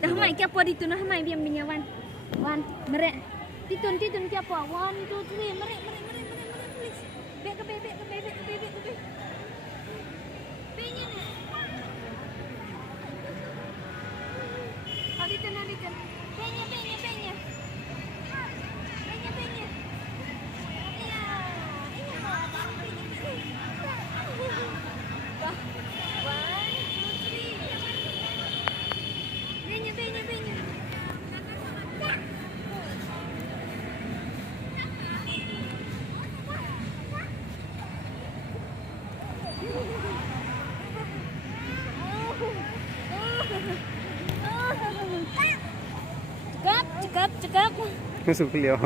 Dah mai kia apa ditun dah mai biam binya wan merek ditun kia apa 1 2 3 merek please bek ke bek penyen ni ditun penyen cakap Masuk beliau.